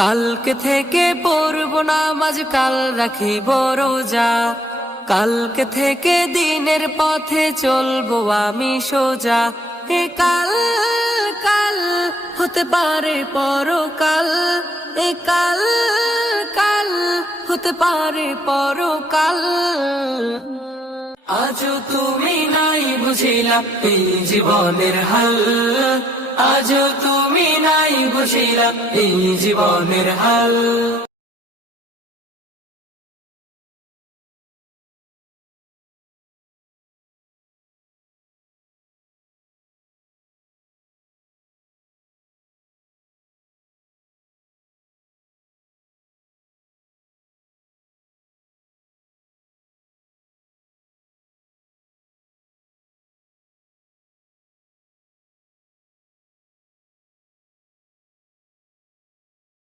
কালকে থেকে পড়ব নামাজ, কাল রাখিব রোজা। কালকে থেকে দিনের পথে চলবো আমি সোজা। এ কাল কাল হতে পারে পরকাল, এ কাল কাল হতে পারে পরকাল। আজও তুমি নাই বুঝিলা এই জীবনের হাল, আজও তুমি নাই বুঝিলা এই জীবনের হাল।